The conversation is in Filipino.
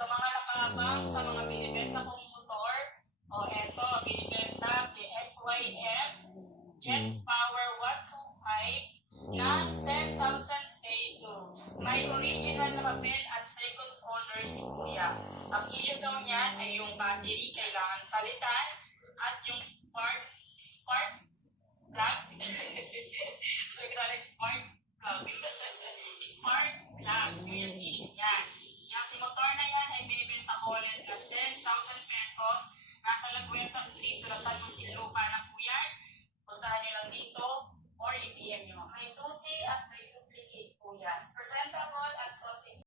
Sa mga nakaabang sa mga binibenta kong motor, o eto, binibenta si SYM Jet Power 125 ng 10,000 pesos. May original na papel at second owner si Kuya. Ang issue daw niyan ay yung battery kailangan palitan at yung spark plug. Secretary spark plug. Spark plug. Yun yung issue niyan. Yung si motor na yan ay binibenta ko ulit ng 10,000 pesos. Nasa Laguerta Street, Rasan Muntinlupa na po yan. Puntahan niyo lang dito or i-PM nyo. May susi